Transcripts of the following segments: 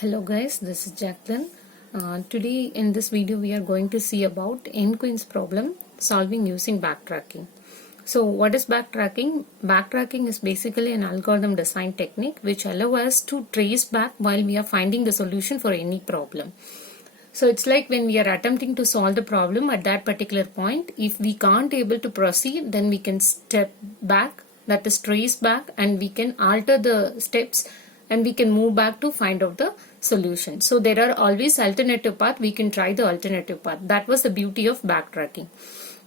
Hello guys, this is Jacqueline. Today in this video we are going to see about n-queens problem solving using backtracking. So what is backtracking? Backtracking is basically an algorithm design technique which allows us to trace back while we are finding the solution for any problem. So it's like when we are attempting to solve the problem at that particular point, if we can't able to proceed, then we can step back, that is trace back, and we can alter the steps and we can move back to find out the solution. So there are always alternative path, we can try the alternative path. That was the beauty of backtracking.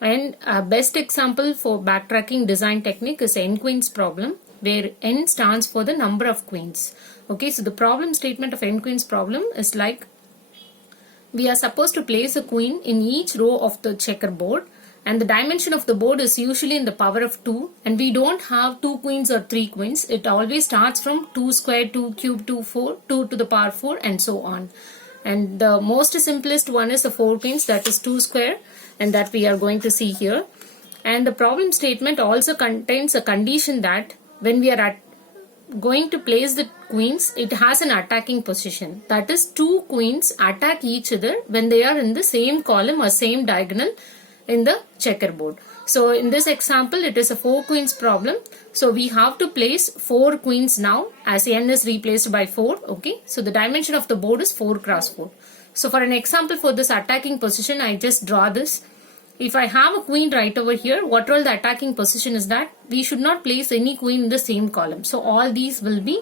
And a best example for backtracking design technique is n-queens problem, where n stands for the number of queens. Okay, so the problem statement of n-queens problem is like, we are supposed to place a queen in each row of the checkerboard, and the dimension of the board is usually in the power of 2, and we don't have 2 queens or 3 queens. It always starts from 2 square, 2 cube, 2 4, 2 to the power 4 and so on. And the most simplest one is the 4 queens, that is 2 square, and that we are going to see here. And the problem statement also contains a condition that when we are going to place the queens, it has an attacking position. That is, 2 queens attack each other when they are in the same column or same diagonal in the checkerboard. So in this example, it is a 4 queens problem. So we have to place 4 queens now, as n is replaced by 4. Okay, so the dimension of the board is 4 cross 4. So for an example for this attacking position, I just draw this. If I have a queen right over here, what all the attacking position is that we should not place any queen in the same column. So all these will be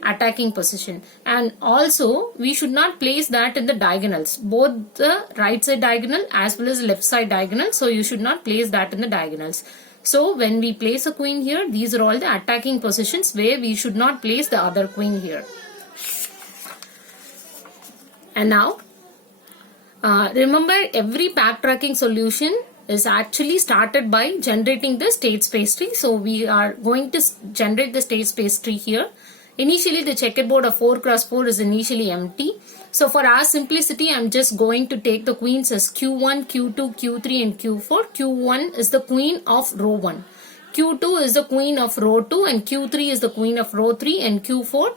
attacking position, and also we should not place that in the diagonals, both the right side diagonal as well as left side diagonal. So you should not place that in the diagonals. So when we place a queen here, these are all the attacking positions where we should not place the other queen here. And now remember, every backtracking solution is actually started by generating the state space tree. So we are going to generate the state space tree here. Initially, the checkerboard of 4 cross 4 is initially empty. So for our simplicity, I'm just going to take the queens as Q1, Q2, Q3 and Q4. Q1 is the queen of row 1. Q2 is the queen of row 2 and Q3 is the queen of row 3 and Q4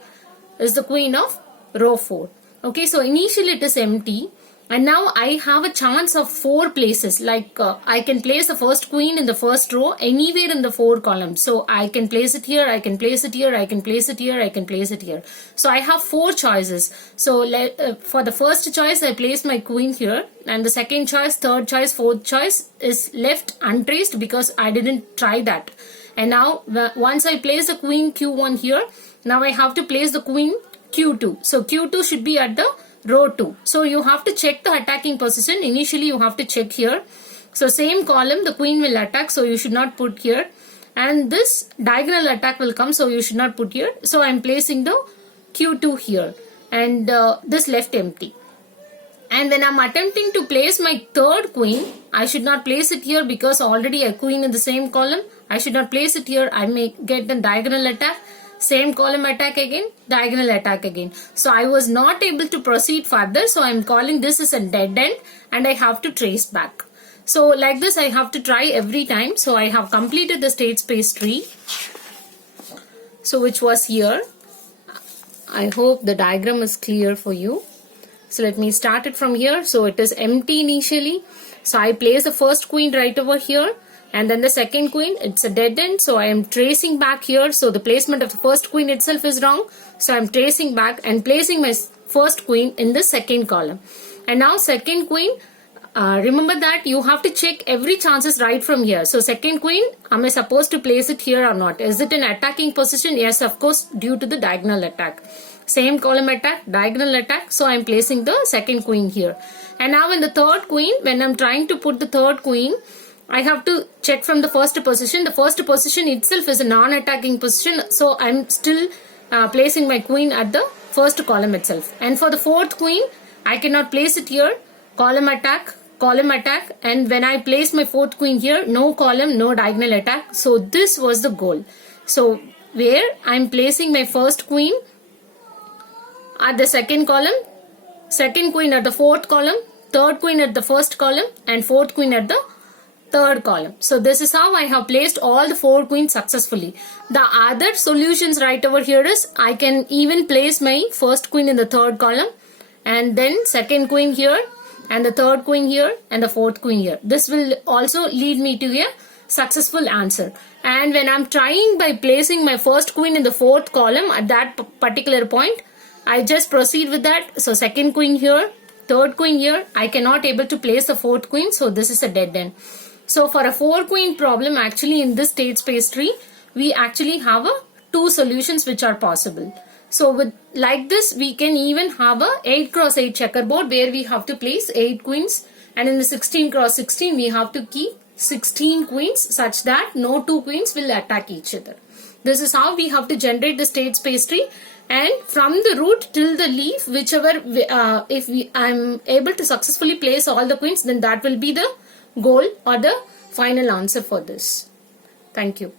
is the queen of row 4. Okay, so initially it is empty. And now I have a chance of 4 places, like I can place the first queen in the first row anywhere in the 4 columns. So I can place it here, I can place it here, I can place it here, I can place it here. So I have 4 choices. So for the first choice, I place my queen here, and the second choice, third choice, fourth choice is left untraced because I didn't try that. And now once I place the queen Q1 here, now I have to place the queen Q2. So Q2 should be at the row 2. So you have to check the attacking position. Initially you have to check here. So same column the queen will attack, so you should not put here. And this diagonal attack will come, so you should not put here. So I am placing the Q2 here, and this left empty. And when I am attempting to place my third queen, I should not place it here because already a queen in the same column. I should not place it here. I may get the diagonal attack. Same column attack again, diagonal attack again. So I was not able to proceed further. So I am calling this as a dead end, and I have to trace back. So like this I have to try every time. So I have completed the state space tree. So which was here. I hope the diagram is clear for you. So let me start it from here. So it is empty initially. So I place the first queen right over here. And then the second queen, it's a dead end. So I am tracing back here. So the placement of the first queen itself is wrong. So I am tracing back and placing my first queen in the second column. And now second queen, remember that you have to check every chances right from here. So second queen, am I supposed to place it here or not? Is it an attacking position? Yes, of course, due to the diagonal attack. Same column attack, diagonal attack. So I am placing the second queen here. And now in the third queen, when I am trying to put the third queen, I have to check from the first position. The first position itself is a non-attacking position. So I'm still placing my queen at the first column itself. And for the fourth queen, I cannot place it here. Column attack, column attack. And when I place my fourth queen here, no column, no diagonal attack. So this was the goal. So where I'm placing my first queen at the second column, second queen at the fourth column, third queen at the first column, and fourth queen at the third column. So this is how I have placed all the 4 queens successfully. The other solutions right over here is I can even place my first queen in the third column and then second queen here and the third queen here and the fourth queen here. This will also lead me to a successful answer. And when I'm trying by placing my first queen in the fourth column at that particular point, I just proceed with that. So second queen here, third queen here, I cannot able to place the fourth queen, so this is a dead end. So for a 4 queen problem, actually in this state space tree, we actually have 2 solutions which are possible. So with like this, we can even have a 8 cross 8 checkerboard where we have to place 8 queens, and in the 16 cross 16 we have to keep 16 queens such that no 2 queens will attack each other. This is how we have to generate the state space tree, and from the root till the leaf, whichever I'm able to successfully place all the queens, then that will be the goal or the final answer for this. Thank you.